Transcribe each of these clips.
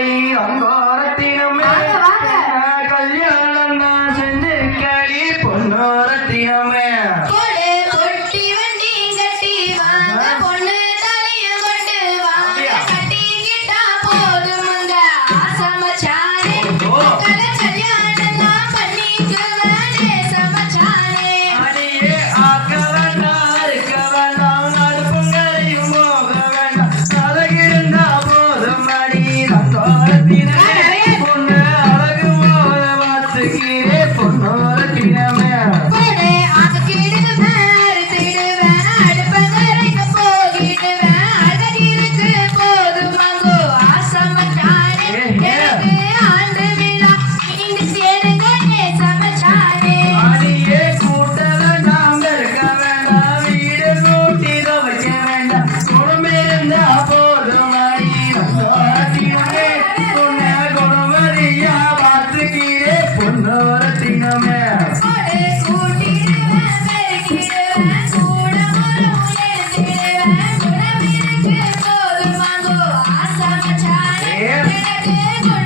மடி அங்கோரத்தினமே. கல்யாணம் நான் செஞ்சு கடி பொன்னோரத்தினமே Diego.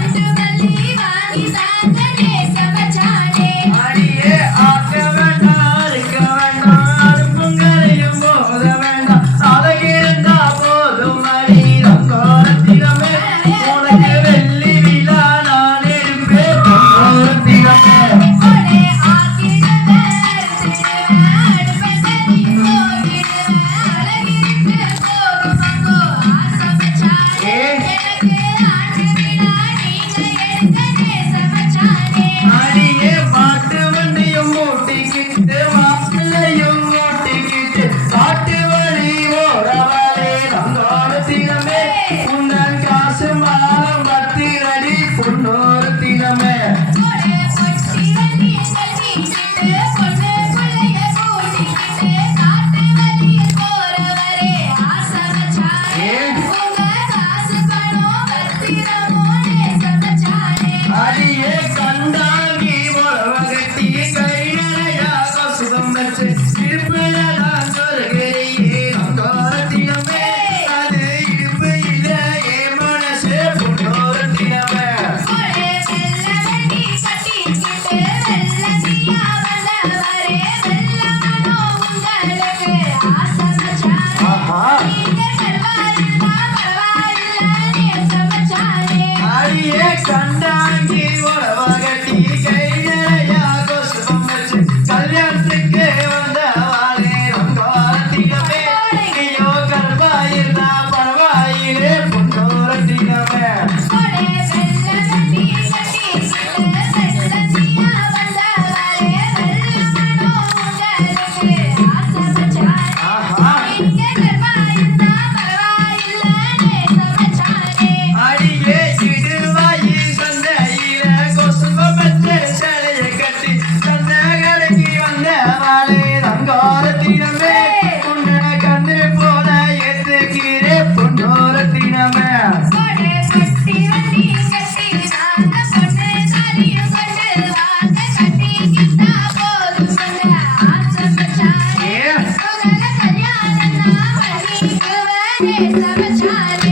Hare Sabachari